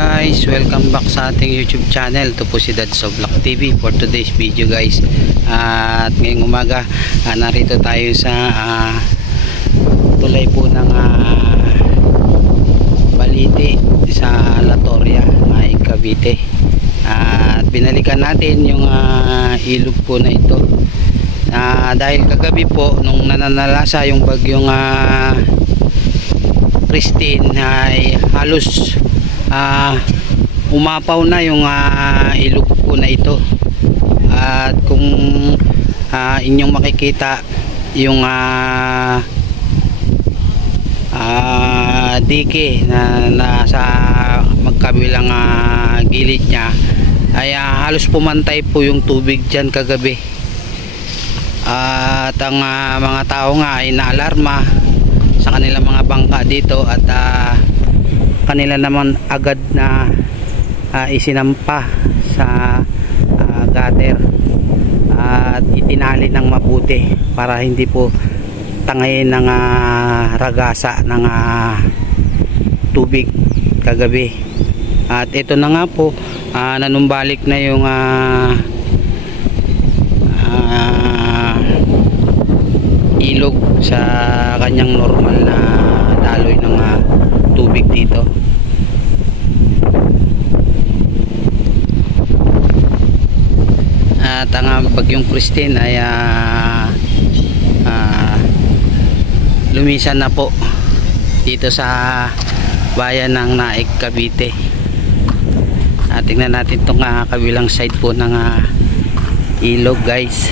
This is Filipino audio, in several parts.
guys, welcome back sa ating YouTube channel. Ito po si Dad's Vlog TV for today's video guys. At ngayong umaga, narito tayo sa tulay po ng Balite sa Latoria, Cavite. At binalikan natin yung ilog po na ito. Dahil kagabi po nung nananalasa yung bagyong Christine ay halos umapaw na yung ilog po na ito. At kung inyong makikita yung dike na nasa magkabilang gilid niya ay halos pumantay po yung tubig dyan kagabi. At ang mga tao nga ay naalarma sa kanilang mga bangka dito at kanila naman agad na isinampa sa gutter at itinali ng mabuti para hindi po tangayin ng ragasa ng tubig kagabi. At ito na nga po, nanumbalik na yung ilog sa kanyang normal na daloy ng tubig dito. At ang bagyong Christine ay lumisan na po dito sa bayan ng Naik, Cavite. Tingnan natin itong kabilang side po ng ilog guys.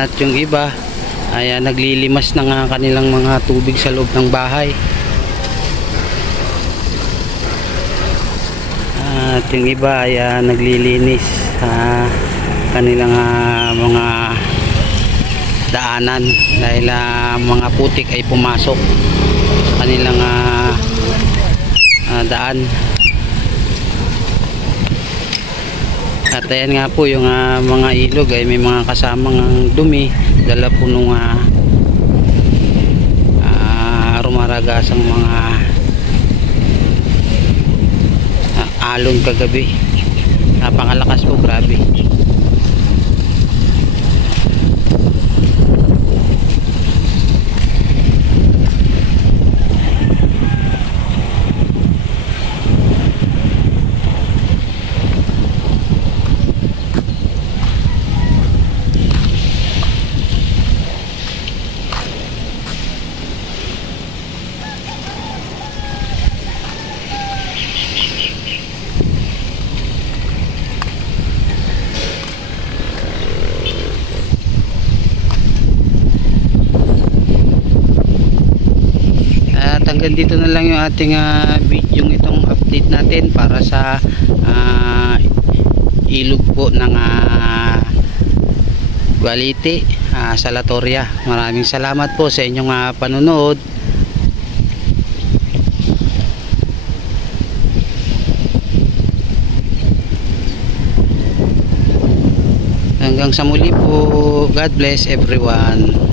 At yung iba ay naglilimas ng kanilang mga tubig sa loob ng bahay. At yung iba ay naglilinis sa kanilang mga daanan dahil mga putik ay pumasok sa kanilang daan. At ayan nga po yung mga ilog ay may mga kasamang dumi, dala po nung rumaragasang mga alon kagabi. Napakalakas po, grabe. Hanggang dito na lang yung ating video itong update natin para sa ilog po ng Balite sa Latoria. Maraming salamat po sa inyong panonood. Hanggang sa muli po. God bless everyone.